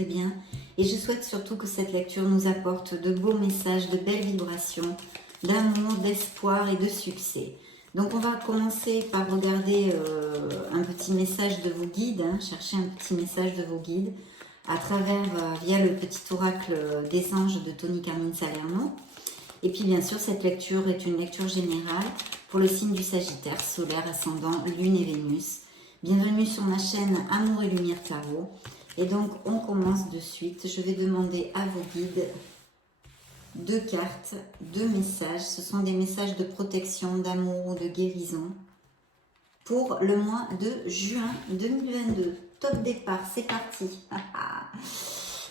très bien. Et je souhaite surtout que cette lecture nous apporte de beaux messages, de belles vibrations, d'amour, d'espoir et de succès. Donc on va commencer par regarder un petit message de vos guides, chercher un petit message de vos guides à travers, via le petit oracle des anges de Tony Carmine Salerno. Et puis bien sûr, cette lecture est une lecture générale pour le signe du Sagittaire, solaire, ascendant, lune et Vénus. Bienvenue sur ma chaîne Amour et Lumière Tarot. Et donc on commence de suite. Je vais demander à vos guides 2 cartes, 2 messages. Ce sont des messages de protection, d'amour ou de guérison pour le mois de juin 2022. Top départ, c'est parti.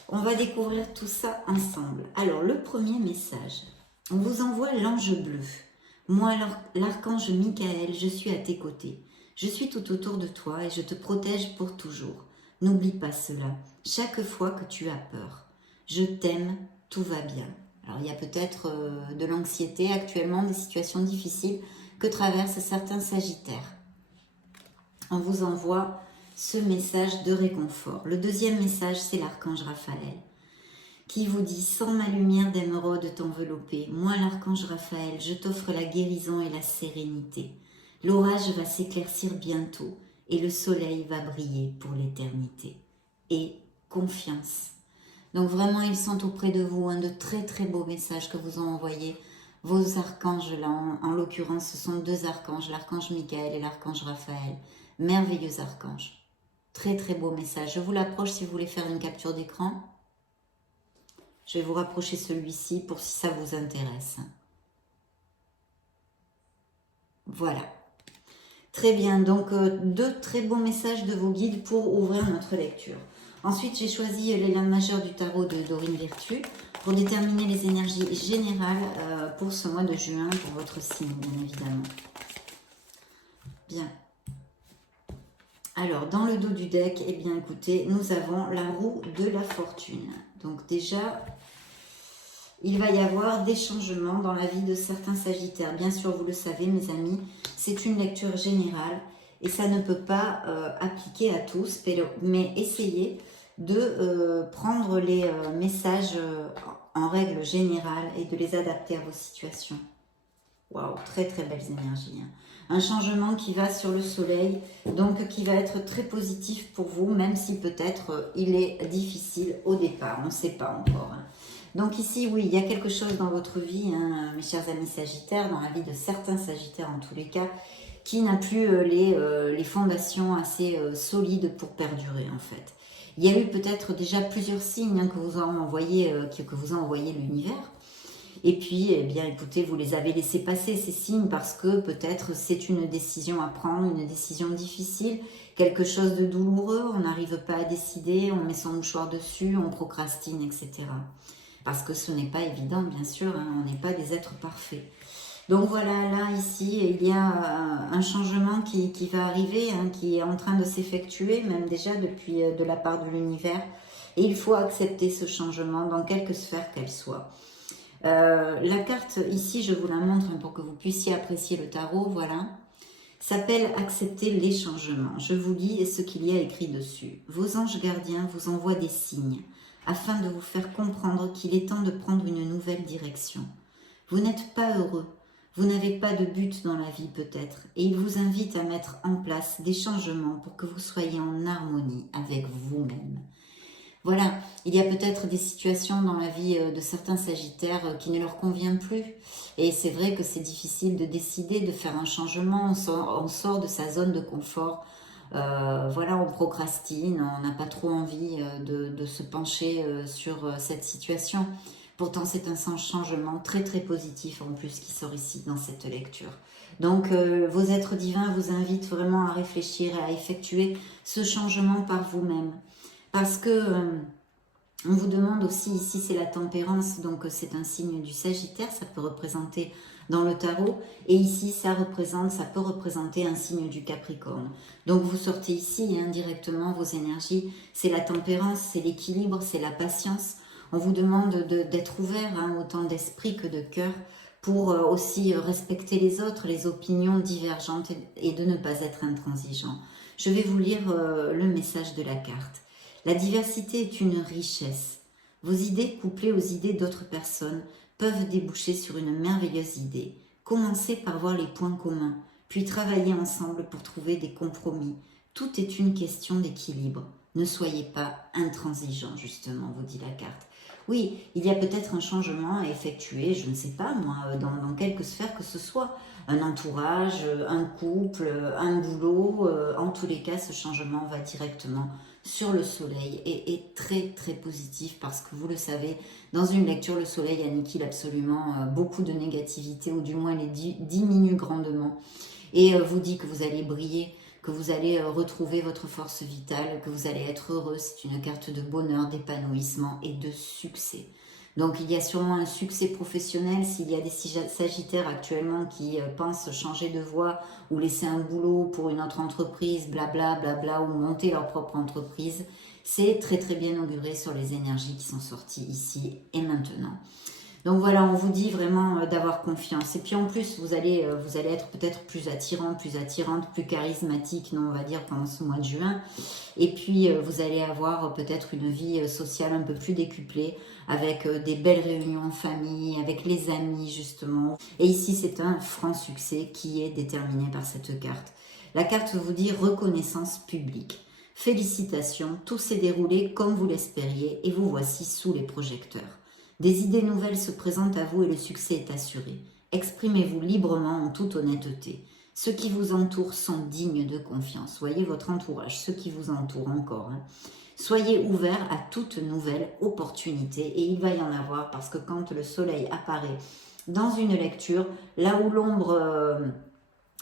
On va découvrir tout ça ensemble. Alors, le premier message. On vous envoie l'ange bleu. Moi, l'archange Michael, je suis à tes côtés. Je suis tout autour de toi et je te protège pour toujours. N'oublie pas cela. Chaque fois que tu as peur. Je t'aime, tout va bien. Alors, il y a peut-être de l'anxiété actuellement, des situations difficiles que traversent certains sagittaires. On vous envoie ce message de réconfort. Le deuxième message, c'est l'archange Raphaël qui vous dit « Sans ma lumière d'émeraude t'envelopper, moi l'archange Raphaël, je t'offre la guérison et la sérénité. L'orage va s'éclaircir bientôt et le soleil va briller pour l'éternité. Et confiance. » Donc vraiment, ils sont auprès de vous, de très très beaux messages que vous ont envoyés vos archanges là. En l'occurrence, ce sont 2 archanges, l'archange Michael et l'archange Raphaël. Merveilleux archanges. Très très beau message. Je vous l'approche si vous voulez faire une capture d'écran. Je vais vous rapprocher celui-ci pour si ça vous intéresse. Voilà. Très bien. Donc, 2 très beaux messages de vos guides pour ouvrir notre lecture. Ensuite, j'ai choisi les lames majeures du tarot de Dorine Virtue pour déterminer les énergies générales pour ce mois de juin, pour votre signe, bien évidemment. Bien. Alors, dans le dos du deck, eh bien, écoutez, nous avons la roue de la fortune. Donc déjà, il va y avoir des changements dans la vie de certains sagittaires. Bien sûr, vous le savez, mes amis, c'est une lecture générale et ça ne peut pas appliquer à tous, mais essayez de prendre les messages en règle générale et de les adapter à vos situations. Waouh, très très belles énergies. Un changement qui va sur le soleil, donc qui va être très positif pour vous, même si peut-être il est difficile au départ, on ne sait pas encore. Donc ici, oui, il y a quelque chose dans votre vie, mes chers amis sagittaires, dans la vie de certains sagittaires en tous les cas, qui n'a plus les fondations assez solides pour perdurer en fait. Il y a eu peut-être déjà plusieurs signes que vous a envoyé l'univers. Et puis, eh bien, écoutez, vous les avez laissés passer, ces signes, parce que peut-être c'est une décision à prendre, une décision difficile, quelque chose de douloureux, on n'arrive pas à décider, on met son mouchoir dessus, on procrastine, etc. Parce que ce n'est pas évident, bien sûr, on n'est pas des êtres parfaits. Donc voilà, là, ici, il y a un changement qui va arriver, qui est en train de s'effectuer, même déjà depuis de la part de l'univers. Et il faut accepter ce changement dans quelque sphère qu'elle soit. La carte ici, je vous la montre pour que vous puissiez apprécier le tarot, voilà, s'appelle accepter les changements. Je vous lis ce qu'il y a écrit dessus. Vos anges gardiens vous envoient des signes afin de vous faire comprendre qu'il est temps de prendre une nouvelle direction. Vous n'êtes pas heureux, vous n'avez pas de but dans la vie peut-être, et ils vous invitent à mettre en place des changements pour que vous soyez en harmonie avec vous-même. Voilà, il y a peut-être des situations dans la vie de certains sagittaires qui ne leur conviennent plus. Et c'est vrai que c'est difficile de décider, de faire un changement. On sort de sa zone de confort. Voilà, on procrastine, on n'a pas trop envie de se pencher sur cette situation. Pourtant, c'est un changement très très positif en plus qui sort ici dans cette lecture. Donc, vos êtres divins vous invitent vraiment à réfléchir et à effectuer ce changement par vous-même. Parce que on vous demande aussi, ici c'est la tempérance, donc c'est un signe du Sagittaire, ça peut représenter dans le tarot, et ici ça peut représenter un signe du Capricorne. Donc vous sortez ici directement vos énergies, c'est la tempérance, c'est l'équilibre, c'est la patience. On vous demande d'être ouvert autant d'esprit que de cœur pour aussi respecter les autres, les opinions divergentes et de ne pas être intransigeant. Je vais vous lire le message de la carte. La diversité est une richesse. Vos idées couplées aux idées d'autres personnes peuvent déboucher sur une merveilleuse idée. Commencez par voir les points communs, puis travaillez ensemble pour trouver des compromis. Tout est une question d'équilibre. Ne soyez pas intransigeant, justement, vous dit la carte. Oui, il y a peut-être un changement à effectuer, je ne sais pas moi, dans quelque sphère que ce soit. Un entourage, un couple, un boulot. En tous les cas, ce changement va directement sur le soleil et est très très positif parce que vous le savez, dans une lecture, le soleil aniquile absolument beaucoup de négativité ou du moins les diminue grandement et vous dit que vous allez briller, que vous allez retrouver votre force vitale, que vous allez être heureux. C'est une carte de bonheur, d'épanouissement et de succès. Donc il y a sûrement un succès professionnel s'il y a des sagittaires actuellement qui pensent changer de voie ou laisser un boulot pour une autre entreprise, blabla, blabla, ou monter leur propre entreprise. C'est très très bien auguré sur les énergies qui sont sorties ici et maintenant. Donc voilà, on vous dit vraiment d'avoir confiance. Et puis en plus, vous allez être peut-être plus attirant, plus attirante, plus charismatique, non, on va dire, pendant ce mois de juin. Et puis, vous allez avoir peut-être une vie sociale un peu plus décuplée, avec des belles réunions en famille, avec les amis, justement. Et ici, c'est un franc succès qui est déterminé par cette carte. La carte vous dit reconnaissance publique. Félicitations, tout s'est déroulé comme vous l'espériez et vous voici sous les projecteurs. Des idées nouvelles se présentent à vous et le succès est assuré. Exprimez-vous librement en toute honnêteté. Ceux qui vous entourent sont dignes de confiance. Voyez votre entourage, ceux qui vous entourent encore. Soyez ouverts à toute nouvelle opportunité et il va y en avoir parce que quand le soleil apparaît dans une lecture, là où l'ombre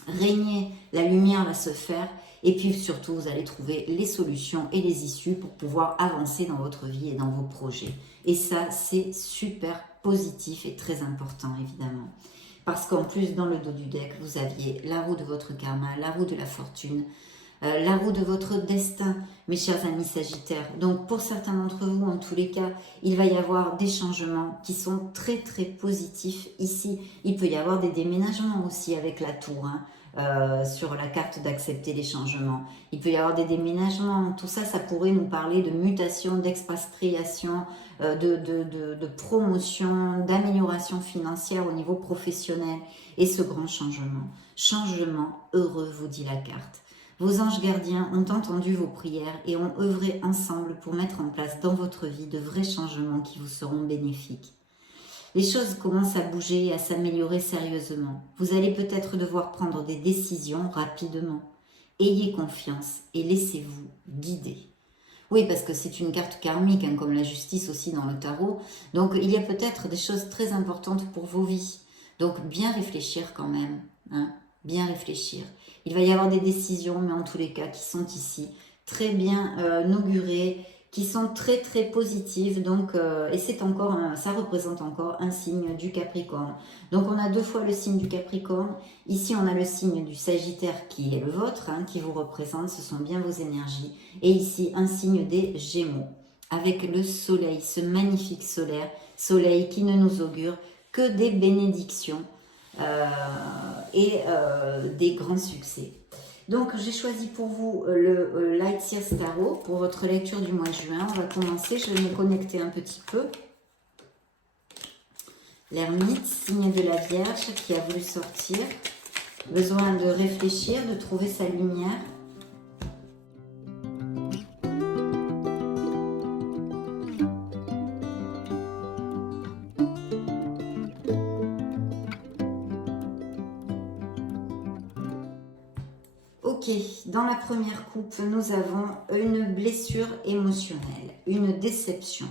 régnait, la lumière va se faire. Et puis surtout, vous allez trouver les solutions et les issues pour pouvoir avancer dans votre vie et dans vos projets. Et ça, c'est super positif et très important, évidemment. Parce qu'en plus, dans le dos du deck, vous aviez la roue de votre karma, la roue de la fortune, la roue de votre destin, mes chers amis sagittaires. Donc, pour certains d'entre vous, en tous les cas, il va y avoir des changements qui sont très, très positifs ici. Il peut y avoir des déménagements aussi avec la tour, sur la carte d'accepter les changements. Il peut y avoir des déménagements. Tout ça, ça pourrait nous parler de mutation, d'expatriation, de promotion, d'amélioration financière au niveau professionnel. Et ce grand changement. Changement heureux, vous dit la carte. Vos anges gardiens ont entendu vos prières et ont œuvré ensemble pour mettre en place dans votre vie de vrais changements qui vous seront bénéfiques. Les choses commencent à bouger et à s'améliorer sérieusement. Vous allez peut-être devoir prendre des décisions rapidement. Ayez confiance et laissez-vous guider. Oui, parce que c'est une carte karmique, comme la justice aussi dans le tarot. Donc, il y a peut-être des choses très importantes pour vos vies. Donc, bien réfléchir quand même. Bien réfléchir. Il va y avoir des décisions, mais en tous les cas, qui sont ici, très bien augurées, qui sont très très positives, donc et c'est encore ça représente encore un signe du Capricorne. Donc on a deux fois le signe du Capricorne. Ici on a le signe du Sagittaire qui est le vôtre, qui vous représente, ce sont bien vos énergies. Et ici un signe des Gémeaux avec le Soleil, ce magnifique soleil qui ne nous augure que des bénédictions et des grands succès. Donc, j'ai choisi pour vous le Light Sears Tarot pour votre lecture du mois de juin. On va commencer, je vais me connecter un petit peu. L'ermite, signe de la Vierge qui a voulu sortir. Besoin de réfléchir, de trouver sa lumière. Ok, dans la première coupe, nous avons une blessure émotionnelle, une déception,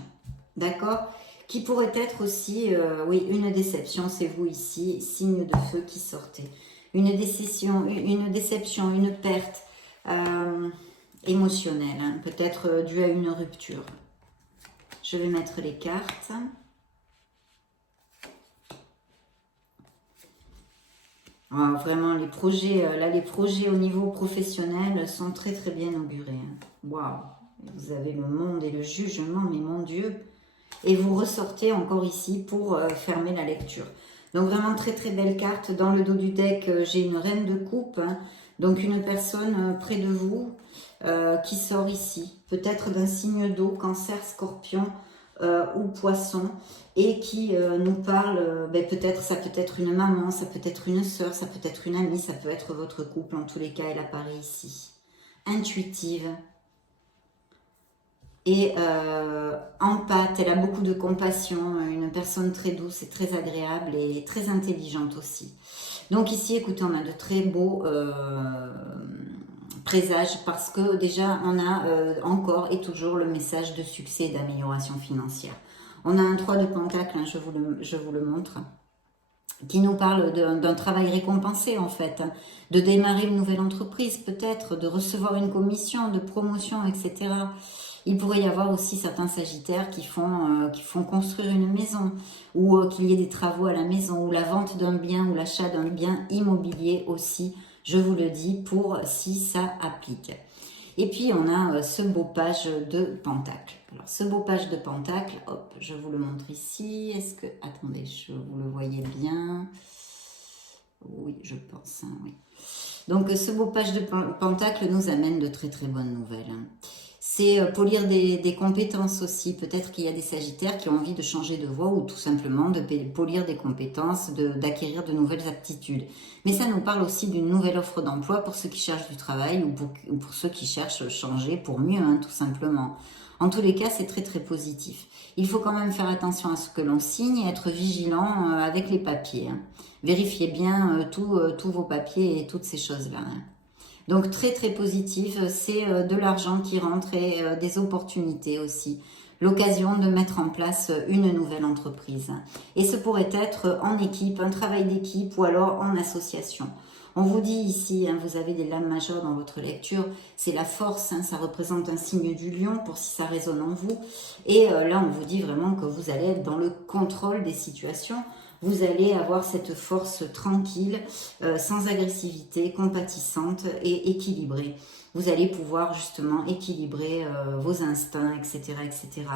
d'accord? Qui pourrait être aussi, oui, une déception, c'est vous ici, signe de feu qui sortez. Une déception, une perte émotionnelle, peut-être due à une rupture. Je vais mettre les cartes. Oh, vraiment, les projets, là, les projets au niveau professionnel sont très très bien augurés. Waouh! Vous avez le monde et le jugement, mais mon Dieu! Et vous ressortez encore ici pour fermer la lecture. Donc vraiment très très belle carte. Dans le dos du deck, j'ai une reine de coupe, donc une personne près de vous qui sort ici. Peut-être d'un signe d'eau, Cancer, Scorpion ou Poisson, et qui nous parle, peut-être, ça peut être une maman, ça peut être une sœur, ça peut être une amie, ça peut être votre couple. En tous les cas, elle apparaît ici. Intuitive. Et empathe, elle a beaucoup de compassion, une personne très douce et très agréable et très intelligente aussi. Donc ici, écoutez, on a de très beaux présages parce que déjà, on a encore et toujours le message de succès et d'amélioration financière. On a un 3 de Pentacle, hein, je vous le montre, qui nous parle d'un travail récompensé en fait, hein, de démarrer une nouvelle entreprise peut-être, de recevoir une commission, de promotion, etc. Il pourrait y avoir aussi certains sagittaires qui font construire une maison, ou qu'il y ait des travaux à la maison, ou la vente d'un bien, ou l'achat d'un bien immobilier aussi, je vous le dis, pour si ça applique. Et puis on a ce beau page de Pentacle. Alors ce beau page de Pentacle, hop, je vous le montre ici. Est-ce que, attendez, vous le voyez bien? Oui, je pense, hein, oui. Donc ce beau page de Pentacle nous amène de très très bonnes nouvelles. Hein. C'est polir des compétences aussi. Peut-être qu'il y a des sagittaires qui ont envie de changer de voie ou tout simplement de polir des compétences, d'acquérir de nouvelles aptitudes. Mais ça nous parle aussi d'une nouvelle offre d'emploi pour ceux qui cherchent du travail ou pour ceux qui cherchent changer pour mieux, hein, tout simplement. En tous les cas, c'est très très positif. Il faut quand même faire attention à ce que l'on signe et être vigilant avec les papiers. Hein. Vérifiez bien tous vos papiers et toutes ces choses-là. Hein. Donc très très positif, c'est de l'argent qui rentre et des opportunités aussi. L'occasion de mettre en place une nouvelle entreprise. Et ce pourrait être en équipe, un travail d'équipe ou alors en association. On vous dit ici, hein, vous avez des lames majeures dans votre lecture, c'est la force, hein, ça représente un signe du lion pour si ça résonne en vous. Et là, on vous dit vraiment que vous allez être dans le contrôle des situations. Vous allez avoir cette force tranquille, sans agressivité, compatissante et équilibrée. Vous allez pouvoir justement équilibrer vos instincts, etc., etc.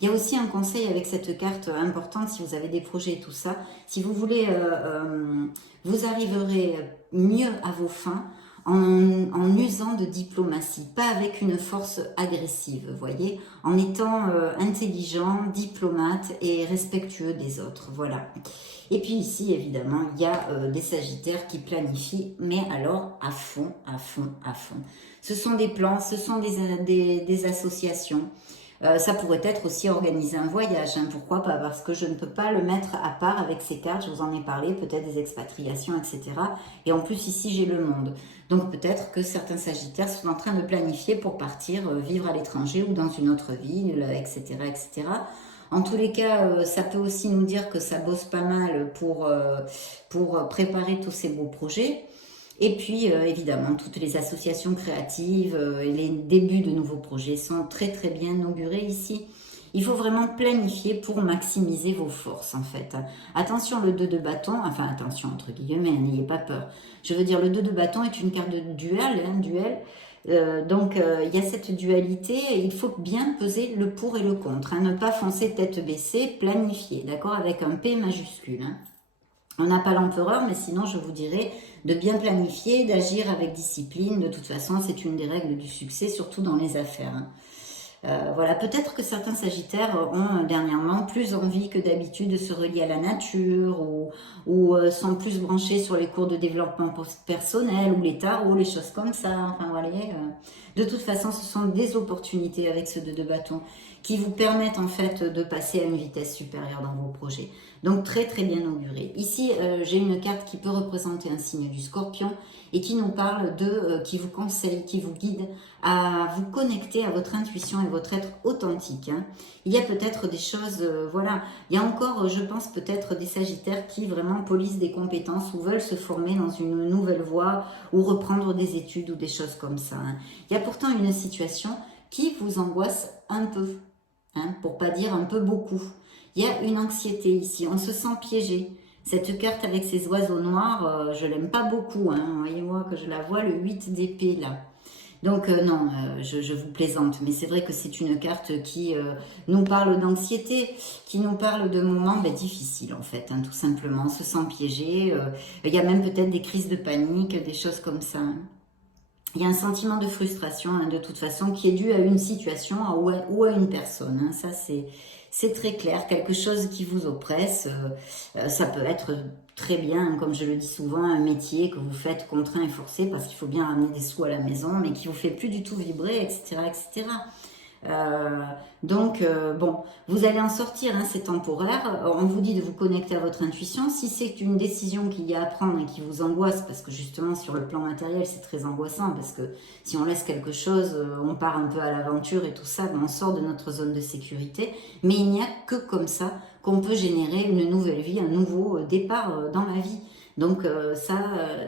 Il y a aussi un conseil avec cette carte importante si vous avez des projets et tout ça. Si vous voulez, vous arriverez mieux à vos fins en usant de diplomatie, pas avec une force agressive, voyez, en étant intelligent, diplomate et respectueux des autres, voilà. Et puis ici, évidemment, il y a des sagittaires qui planifient, mais alors à fond, à fond, à fond. Ce sont des plans, ce sont des associations. Ça pourrait être aussi organiser un voyage, hein, pourquoi pas, parce que je ne peux pas le mettre à part avec ces cartes, je vous en ai parlé, peut-être des expatriations, etc. Et en plus ici j'ai le monde. Donc peut-être que certains sagittaires sont en train de planifier pour partir vivre à l'étranger ou dans une autre ville, etc. etc. En tous les cas, ça peut aussi nous dire que ça bosse pas mal pour préparer tous ces beaux projets. Et puis, évidemment, toutes les associations créatives et les débuts de nouveaux projets sont très très bien inaugurés ici. Il faut vraiment planifier pour maximiser vos forces, en fait. Attention, le 2 de bâton, enfin attention, entre guillemets, n'ayez pas peur. Je veux dire, le 2 de bâton est une carte de duel, hein, duel. Donc, il y a cette dualité, il faut bien peser le pour et le contre. Hein, ne pas foncer tête baissée, planifier, d'accord, avec un P majuscule. Hein. On n'a pas l'empereur, mais sinon je vous dirais de bien planifier, d'agir avec discipline. De toute façon, c'est une des règles du succès, surtout dans les affaires. Hein. Voilà, peut-être que certains sagittaires ont dernièrement plus envie que d'habitude de se relier à la nature ou sont plus branchés sur les cours de développement personnel ou les tarots, les choses comme ça. Enfin, voilà. De toute façon, ce sont des opportunités avec ce 2 de bâton qui vous permettent en fait de passer à une vitesse supérieure dans vos projets. Donc très très bien auguré. Ici, j'ai une carte qui peut représenter un signe du Scorpion et qui nous parle qui vous conseille, qui vous guide à vous connecter à votre intuition et votre être authentique. Hein. Il y a peut-être des choses, voilà, il y a encore, je pense, peut-être des sagittaires qui vraiment polissent des compétences ou veulent se former dans une nouvelle voie ou reprendre des études ou des choses comme ça. Hein. Il y a pourtant une situation qui vous angoisse un peu, hein, pour pas dire un peu beaucoup. Il y a une anxiété ici, on se sent piégé. Cette carte avec ces oiseaux noirs, je l'aime pas beaucoup. Hein. Voyez-moi que je la vois, le 8 d'épée là. Donc non, je vous plaisante, mais c'est vrai que c'est une carte qui nous parle d'anxiété, qui nous parle de moments difficiles en fait, hein, tout simplement. On se sent piégé, il y a même peut-être des crises de panique, des choses comme ça. Hein. il y a un sentiment de frustration, hein, de toute façon, qui est dû à une situation ou à une personne. Hein. Ça, c'est très clair. Quelque chose qui vous oppresse. Ça peut être très bien, hein, comme je le dis souvent, un métier que vous faites contraint et forcé parce qu'il faut bien ramener des sous à la maison, mais qui vous fait plus du tout vibrer, etc., etc. Bon, vous allez en sortir, hein, c'est temporaire. On vous dit de vous connecter à votre intuition. Si c'est une décision qu'il y a à prendre et qui vous angoisse, parce que justement sur le plan matériel c'est très angoissant, parce que si on laisse quelque chose, on part un peu à l'aventure et tout ça, on sort de notre zone de sécurité. Mais il n'y a que comme ça qu'on peut générer une nouvelle vie, un nouveau départ dans la vie. Donc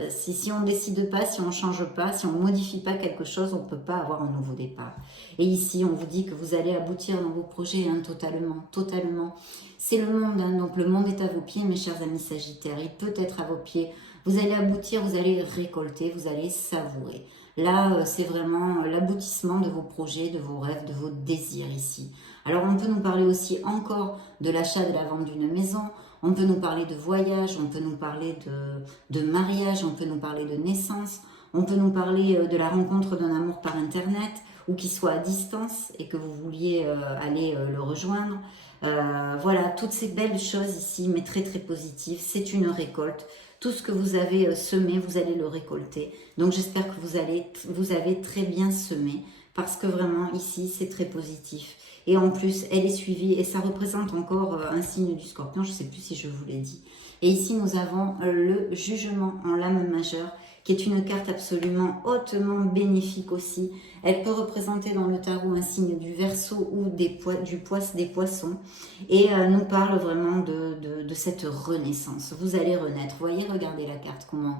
si on ne décide pas, si on ne change pas, si on ne modifie pas quelque chose, on ne peut pas avoir un nouveau départ. Et ici, on vous dit que vous allez aboutir dans vos projets, hein, totalement, totalement. C'est le monde, hein, donc le monde est à vos pieds, mes chers amis Sagittaires. Il peut être à vos pieds. Vous allez aboutir, vous allez récolter, vous allez savourer. Là, c'est vraiment l'aboutissement de vos projets, de vos rêves, de vos désirs ici. Alors, on peut nous parler aussi encore de l'achat, de la vente d'une maison. On peut nous parler de voyage, on peut nous parler de mariage, on peut nous parler de naissance, on peut nous parler de la rencontre d'un amour par Internet ou qui soit à distance et que vous vouliez aller le rejoindre. Voilà, toutes ces belles choses ici, mais très très positives. C'est une récolte. Tout ce que vous avez semé, vous allez le récolter. Donc j'espère que vous avez très bien semé parce que vraiment ici, c'est très positif. Et en plus, elle est suivie et ça représente encore un signe du Scorpion, je ne sais plus si je vous l'ai dit. Et ici, nous avons le jugement en lame majeure, qui est une carte absolument hautement bénéfique aussi. Elle peut représenter dans le tarot un signe du Verseau ou des Poissons. Et nous parle vraiment de cette renaissance. Vous allez renaître. Vous voyez, regardez la carte, comment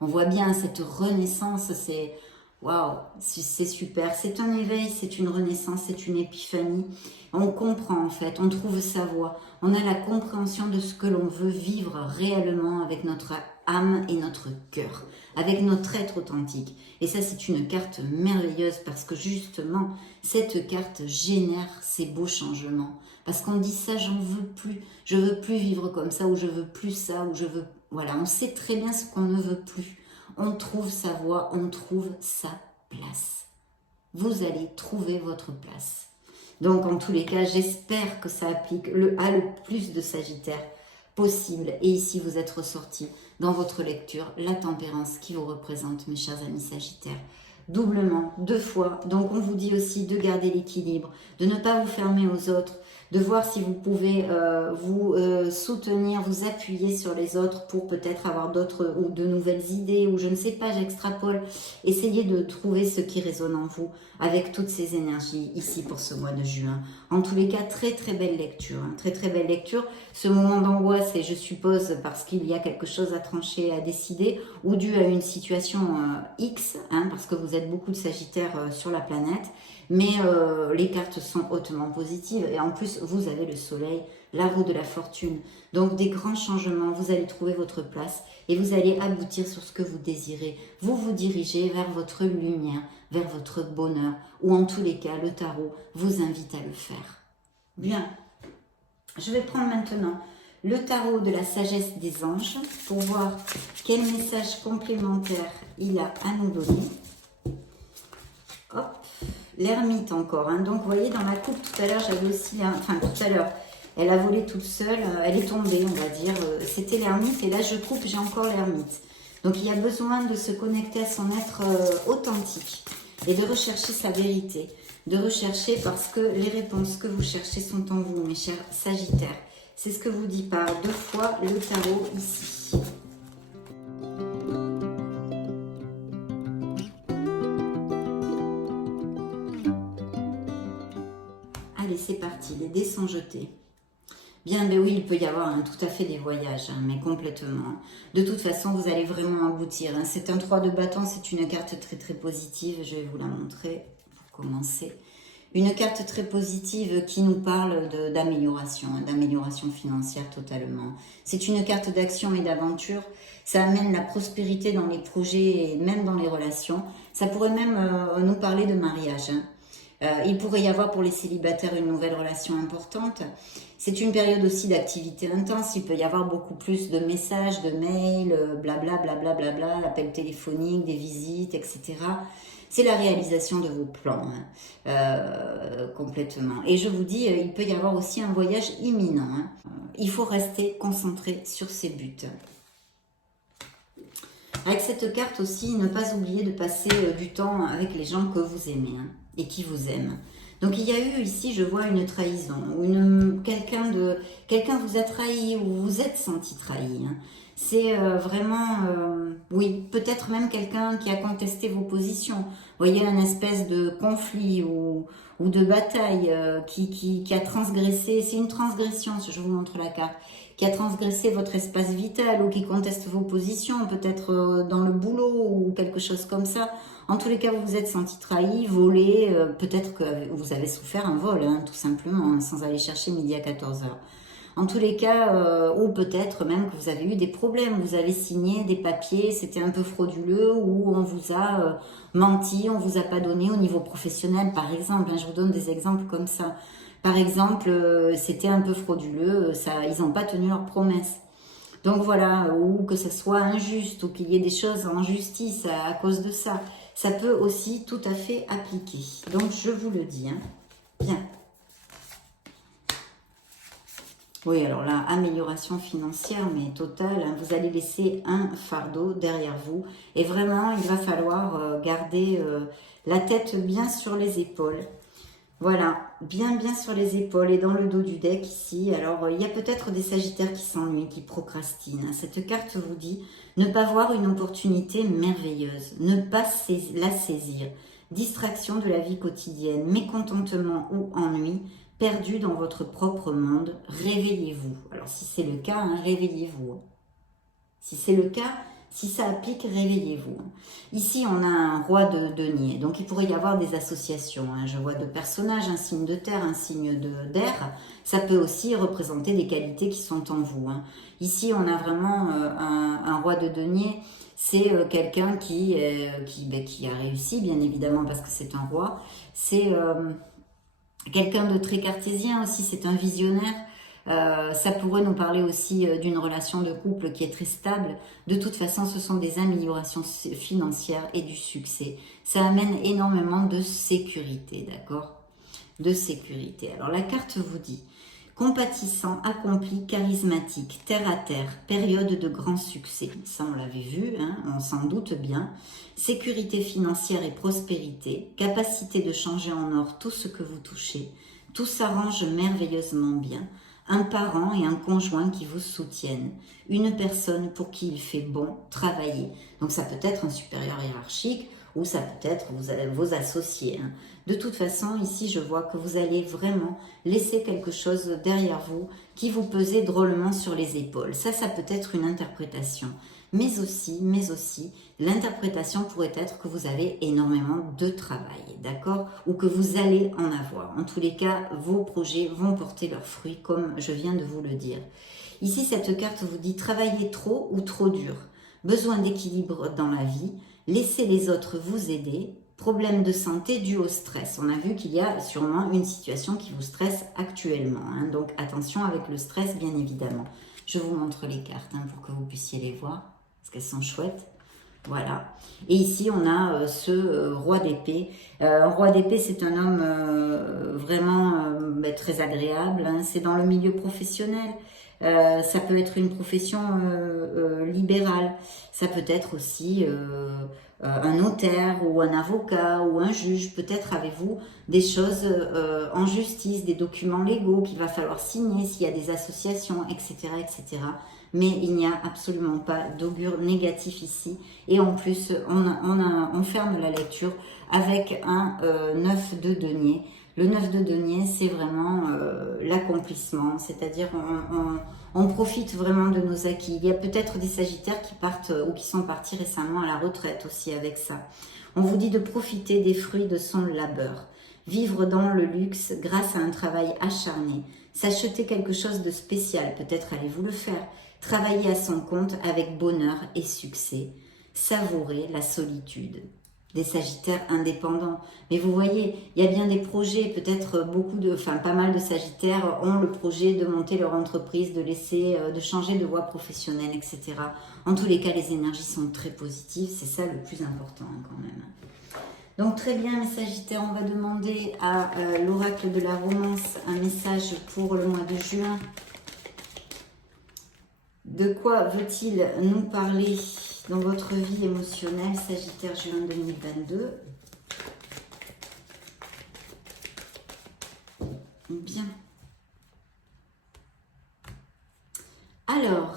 on voit bien cette renaissance, c'est... Waouh, c'est super, c'est un éveil, c'est une renaissance, c'est une épiphanie. On comprend en fait, on trouve sa voie, on a la compréhension de ce que l'on veut vivre réellement avec notre âme et notre cœur, avec notre être authentique. Et ça, c'est une carte merveilleuse parce que justement, cette carte génère ces beaux changements. Parce qu'on dit ça, j'en veux plus, je veux plus vivre comme ça, ou je veux plus ça, ou je veux... Voilà, on sait très bien ce qu'on ne veut plus. On trouve sa voie, on trouve sa place. Vous allez trouver votre place. Donc, en tous les cas, j'espère que ça applique à le plus de Sagittaires possible. Et ici, vous êtes ressorti dans votre lecture la tempérance qui vous représente, mes chers amis Sagittaires. Doublement, 2 fois. Donc, on vous dit aussi de garder l'équilibre, de ne pas vous fermer aux autres, de voir si vous pouvez vous soutenir, vous appuyer sur les autres pour peut-être avoir d'autres ou de nouvelles idées, ou je ne sais pas, j'extrapole. Essayez de trouver ce qui résonne en vous avec toutes ces énergies ici pour ce mois de juin. En tous les cas, très très belle lecture, hein, très très belle lecture. Ce moment d'angoisse est, je suppose, parce qu'il y a quelque chose à trancher, à décider, ou dû à une situation X, hein, parce que vous êtes beaucoup de Sagittaires sur la planète. Mais les cartes sont hautement positives et en plus vous avez le soleil, la roue de la fortune. Donc des grands changements, vous allez trouver votre place et vous allez aboutir sur ce que vous désirez. Vous vous dirigez vers votre lumière, vers votre bonheur, ou en tous les cas le tarot vous invite à le faire. Bien, je vais prendre maintenant le tarot de la sagesse des anges pour voir quel message complémentaire il a à nous donner. Hop. L'ermite encore, hein. Donc vous voyez dans ma coupe tout à l'heure j'avais aussi, tout à l'heure elle a volé toute seule, elle est tombée on va dire, c'était l'ermite et là je coupe, j'ai encore l'ermite. Donc il y a besoin de se connecter à son être authentique et de rechercher sa vérité, de rechercher parce que les réponses que vous cherchez sont en vous mes chers Sagittaires. C'est ce que vous dit par 2 fois le tarot ici. Allez, c'est parti, les dés sont jetés. Bien, ben oui, il peut y avoir tout à fait des voyages, hein, mais complètement. De toute façon, vous allez vraiment aboutir. Hein. C'est un 3 de bâton, c'est une carte très très positive. Je vais vous la montrer pour commencer. Une carte très positive qui nous parle d'amélioration, d'amélioration financière totalement. C'est une carte d'action et d'aventure. Ça amène la prospérité dans les projets et même dans les relations. Ça pourrait même nous parler de mariage, hein. Il pourrait y avoir pour les célibataires une nouvelle relation importante. C'est une période aussi d'activité intense. Il peut y avoir beaucoup plus de messages, de mails, blablabla, blablabla, appels téléphoniques, des visites, etc. C'est la réalisation de vos plans, hein, complètement. Et je vous dis, il peut y avoir aussi un voyage imminent. Hein. Il faut rester concentré sur ses buts. Avec cette carte aussi, ne pas oublier de passer du temps avec les gens que vous aimez, hein, et qui vous aiment. Donc il y a eu ici, je vois une trahison, ou quelqu'un vous a trahi, ou vous vous êtes senti trahi. Hein. C'est vraiment, oui, peut-être même quelqu'un qui a contesté vos positions. Vous voyez, un espèce de conflit ou de bataille qui a transgressé, c'est une transgression, je vous montre la carte, qui a transgressé votre espace vital ou qui conteste vos positions, peut-être dans le boulot ou quelque chose comme ça. En tous les cas, vous vous êtes senti trahi, volé, peut-être que vous avez souffert un vol, hein, tout simplement, hein, sans aller chercher midi à 14 heures. En tous les cas, ou peut-être même que vous avez eu des problèmes, vous avez signé des papiers, c'était un peu frauduleux, ou on vous a menti, on vous a pas donné au niveau professionnel, par exemple. Hein, je vous donne des exemples comme ça. Par exemple, c'était un peu frauduleux, ils n'ont pas tenu leurs promesses. Donc voilà, ou que ce soit injuste, ou qu'il y ait des choses en justice à cause de ça. Ça peut aussi tout à fait appliquer. Donc je vous le dis. Hein. Bien. Oui, alors là, amélioration financière, mais totale. Hein. Vous allez laisser un fardeau derrière vous. Et vraiment, il va falloir garder la tête bien sur les épaules. Voilà, bien sur les épaules et dans le dos du deck ici. Alors, il y a peut-être des sagittaires qui s'ennuient, qui procrastinent. Cette carte vous dit ne pas voir une opportunité merveilleuse, ne pas la saisir. Distraction de la vie quotidienne, mécontentement ou ennui, perdu dans votre propre monde, réveillez-vous. Alors, si c'est le cas, hein, réveillez-vous. Si c'est le cas, si ça applique, réveillez-vous. Ici, on a un roi de denier. Donc, il pourrait y avoir des associations. Hein. Je vois deux personnages, un signe de terre, un signe d'air. Ça peut aussi représenter des qualités qui sont en vous. Hein. Ici, on a vraiment un roi de denier. C'est quelqu'un qui a réussi, bien évidemment, parce que c'est un roi. C'est quelqu'un de très cartésien aussi, c'est un visionnaire. Ça pourrait nous parler aussi d'une relation de couple qui est très stable. De toute façon, ce sont des améliorations financières et du succès. Ça amène énormément de sécurité, d'accord? De sécurité. Alors, la carte vous dit compatissant, accompli, charismatique, terre à terre, période de grand succès. Ça, on l'avait vu, hein, on s'en doute bien. Sécurité financière et prospérité, capacité de changer en or tout ce que vous touchez. Tout s'arrange merveilleusement bien. Un parent et un conjoint qui vous soutiennent, une personne pour qui il fait bon travailler. Donc ça peut être un supérieur hiérarchique ou ça peut être vos associés. Hein. De toute façon, ici, je vois que vous allez vraiment laisser quelque chose derrière vous qui vous pesait drôlement sur les épaules. Ça peut être une interprétation. Mais aussi, l'interprétation pourrait être que vous avez énormément de travail, d'accord? Ou que vous allez en avoir. En tous les cas, vos projets vont porter leurs fruits, comme je viens de vous le dire. Ici, cette carte vous dit travailler trop ou trop dur. Besoin d'équilibre dans la vie. Laissez les autres vous aider. Problème de santé dû au stress. On a vu qu'il y a sûrement une situation qui vous stresse actuellement. Hein, donc, attention avec le stress, bien évidemment. Je vous montre les cartes hein, pour que vous puissiez les voir. Parce qu'elles sont chouettes. Voilà. Et ici, on a ce roi d'épée. Un roi d'épée, c'est un homme vraiment très agréable. Hein. C'est dans le milieu professionnel. Ça peut être une profession libérale. Ça peut être aussi un notaire ou un avocat ou un juge. Peut-être avez-vous des choses en justice, des documents légaux qu'il va falloir signer s'il y a des associations, etc., etc. Mais il n'y a absolument pas d'augure négatif ici. Et en plus, on ferme la lecture avec un 9 de denier. Le 9 de denier, c'est vraiment l'accomplissement, c'est-à-dire on profite vraiment de nos acquis. Il y a peut-être des sagittaires qui partent ou qui sont partis récemment à la retraite aussi avec ça. On vous dit de profiter des fruits de son labeur, vivre dans le luxe grâce à un travail acharné, s'acheter quelque chose de spécial, peut-être allez-vous le faire, travailler à son compte avec bonheur et succès, savourer la solitude. des Sagittaires indépendants. Mais vous voyez, il y a bien des projets, peut-être pas mal de Sagittaires ont le projet de monter leur entreprise, de de changer de voie professionnelle, etc. En tous les cas, les énergies sont très positives, c'est ça le plus important quand même. Donc très bien, mes Sagittaires, on va demander à l'oracle de la romance un message pour le mois de juin. De quoi veut-il nous parler dans votre vie émotionnelle, Sagittaire, juin 2022? Bien. Alors,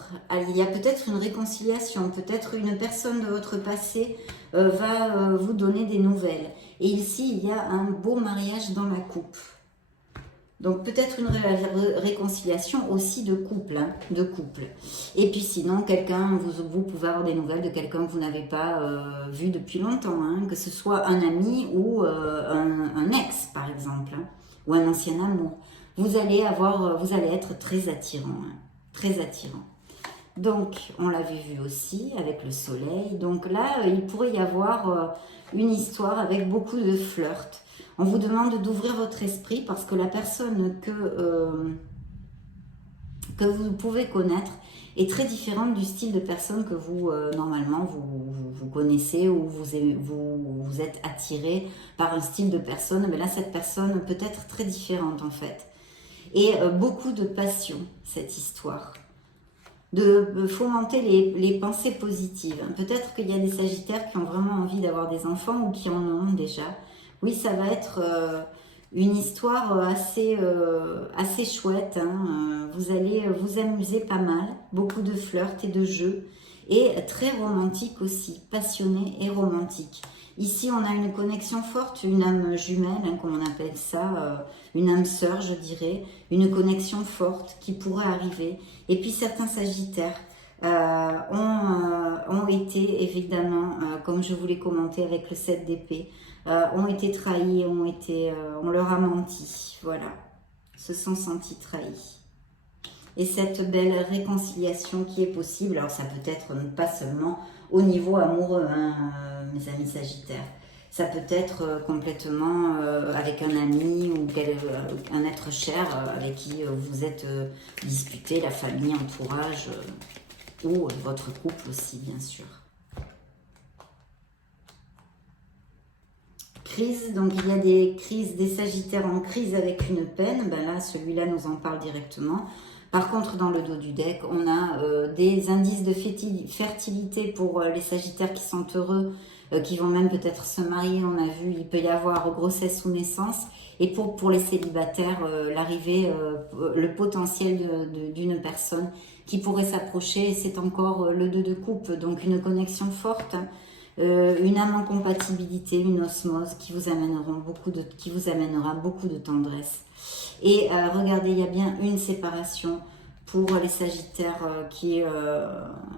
il y a peut-être une réconciliation, peut-être une personne de votre passé va vous donner des nouvelles. Et ici, il y a un beau mariage dans la coupe. Donc peut-être une réconciliation aussi de couple, Et puis sinon, vous pouvez avoir des nouvelles de quelqu'un que vous n'avez pas vu depuis longtemps, que ce soit un ami ou un ex par exemple, ou un ancien amour. Vous allez être très attirant, très attirant. Donc on l'avait vu aussi avec le soleil. Donc là, il pourrait y avoir une histoire avec beaucoup de flirt. On vous demande d'ouvrir votre esprit parce que la personne que vous pouvez connaître est très différente du style de personne que vous, normalement, vous connaissez ou vous êtes attiré par un style de personne. Mais là, cette personne peut être très différente en fait. Et beaucoup de passion, cette histoire. De fomenter les pensées positives. Peut-être qu'il y a des Sagittaires qui ont vraiment envie d'avoir des enfants ou qui en ont déjà. Oui, ça va être une histoire assez chouette. Vous allez vous amuser pas mal. Beaucoup de flirt et de jeux. Et très romantique aussi. Passionné et romantique. Ici, on a une connexion forte, une âme jumelle, comme on appelle ça. Une âme sœur, je dirais. Une connexion forte qui pourrait arriver. Et puis, certains Sagittaires ont été, évidemment, comme je vous l'ai commenté avec le 7 d'épée, ont été trahis, on leur a menti, voilà, se sont sentis trahis. Et cette belle réconciliation qui est possible, alors ça peut être pas seulement au niveau amoureux, mes amis Sagittaires, ça peut être complètement avec un ami ou un être cher avec qui vous êtes disputé, la famille, entourage, ou votre couple aussi, bien sûr. Crise, donc il y a des crises, des Sagittaires en crise avec une peine, ben là celui-là nous en parle directement. Par contre dans le dos du deck, on a des indices de fertilité pour les Sagittaires qui sont heureux, qui vont même peut-être se marier, on a vu, il peut y avoir grossesse ou naissance. Et pour les célibataires, l'arrivée, le potentiel d'une personne qui pourrait s'approcher, c'est encore le 2 de coupe, donc une connexion forte. Une âme en compatibilité, une osmose qui vous amènera beaucoup de tendresse. Et regardez, il y a bien une séparation pour les Sagittaires qui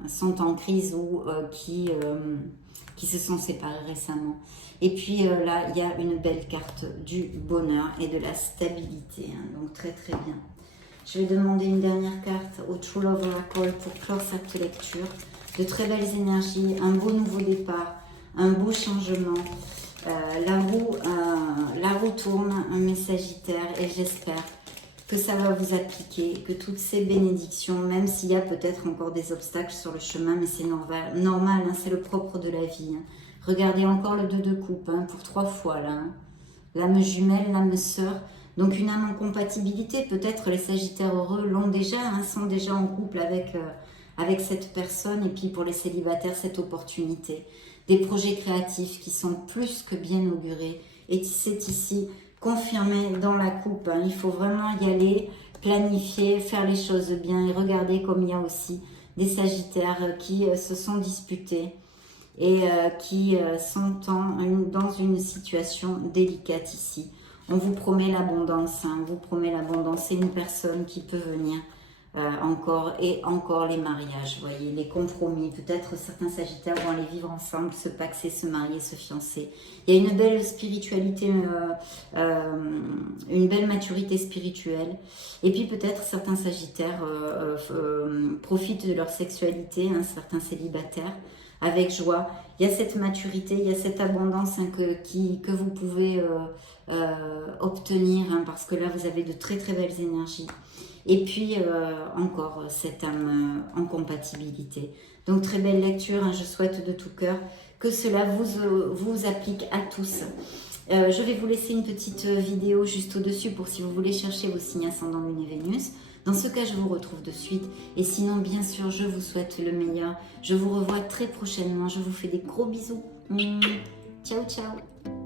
sont en crise ou qui se sont séparés récemment. Et puis là, il y a une belle carte du bonheur et de la stabilité. Donc très très bien. Je vais demander une dernière carte au True Love Oracle pour clore cette lecture. De très belles énergies, un beau nouveau départ, un beau changement. La roue tourne, mes Sagittaires, et j'espère que ça va vous appliquer, que toutes ces bénédictions, même s'il y a peut-être encore des obstacles sur le chemin, mais c'est normal, c'est le propre de la vie. Regardez encore le 2 de coupe, pour 3 fois là. L'âme jumelle, l'âme sœur. Donc une âme en compatibilité, peut-être les Sagittaires heureux l'ont déjà, sont déjà en couple avec cette personne. Et puis pour les célibataires, cette opportunité. Des projets créatifs qui sont plus que bien augurés. Et c'est ici confirmé dans la coupe. Il faut vraiment y aller, planifier, faire les choses bien. Et regardez comme il y a aussi des Sagittaires qui se sont disputés et qui sont dans une situation délicate ici. On vous promet l'abondance, on vous promet l'abondance. C'est une personne qui peut venir encore et encore les mariages, vous voyez, les compromis. Peut-être certains Sagittaires vont aller vivre ensemble, se paxer, se marier, se fiancer. Il y a une belle spiritualité, une belle maturité spirituelle. Et puis peut-être certains Sagittaires profitent de leur sexualité, certains célibataires, avec joie. Il y a cette maturité, il y a cette abondance hein, que vous pouvez obtenir, hein, parce que là, vous avez de très très belles énergies. Et puis, encore, cette âme en compatibilité. Donc, très belle lecture, hein, je souhaite de tout cœur que cela vous applique à tous. Je vais vous laisser une petite vidéo juste au-dessus pour si vous voulez chercher vos signes ascendant Lune et Vénus. Dans ce cas, je vous retrouve de suite. Et sinon, bien sûr, je vous souhaite le meilleur. Je vous revois très prochainement. Je vous fais des gros bisous. Ciao, ciao.